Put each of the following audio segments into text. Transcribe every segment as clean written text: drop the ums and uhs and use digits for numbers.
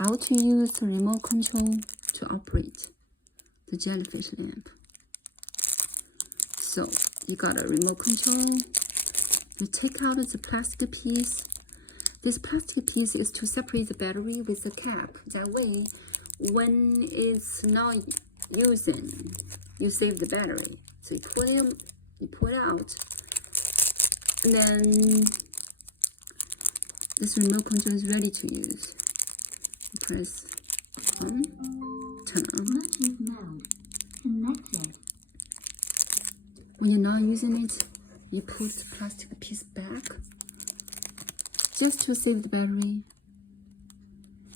how to use the remote control to operate the jellyfish lamp. So you got a remote control. You take out the plastic piece. This plastic piece is to separate the battery with the cap. That way, when it's not using, you save the battery. So you pull it out, and then this remote control is ready to use. You press on, turn on. Bluetooth mode connected. When you're not using it, you put the plastic piece back just to save the battery.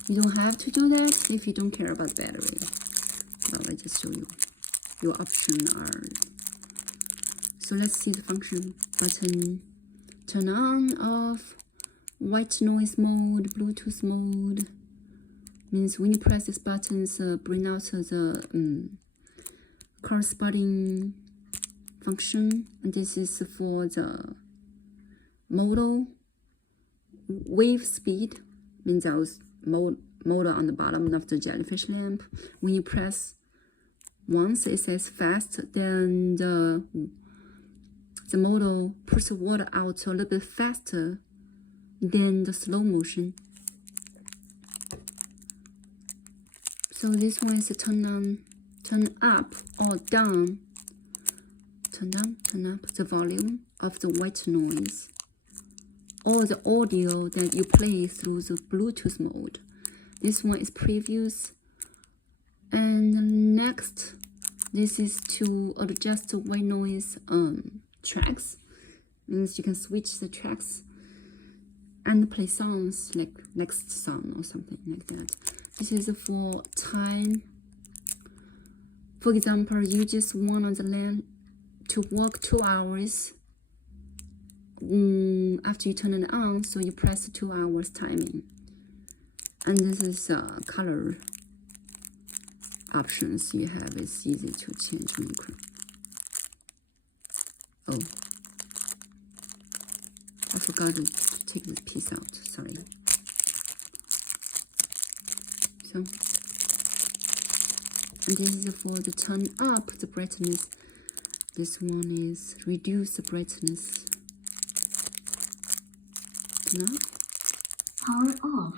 You don't have to do that if you don't care about battery. Well, I just show you. Your options are. So let's see the function button. Turn on, off, white noise mode, Bluetooth mode. Means when you press these buttons, bring out the corresponding function. And this is for the modal wave speed. Means that was motor on the bottom of the jellyfish lamp. When you press once, it says fast, then the model puts the water out a little bit faster than the slow motion. So this one is a turn up or down. Turn down, turn up the volume of the white noise or the audio that you play through the Bluetooth mode. This one is previous. And next, this is to adjust the white noise tracks. Means you can switch the tracks and play songs like next song or something like that. This is for time. For example, you just want on the land to walk 2 hours after you turn it on, so you press 2 hours timing. And this is color options you have. It's easy to change when you click. Oh, I forgot to take this piece out, sorry. So, and this is for the turn up the brightness. This one is reduce the brightness. Turn up. Power off.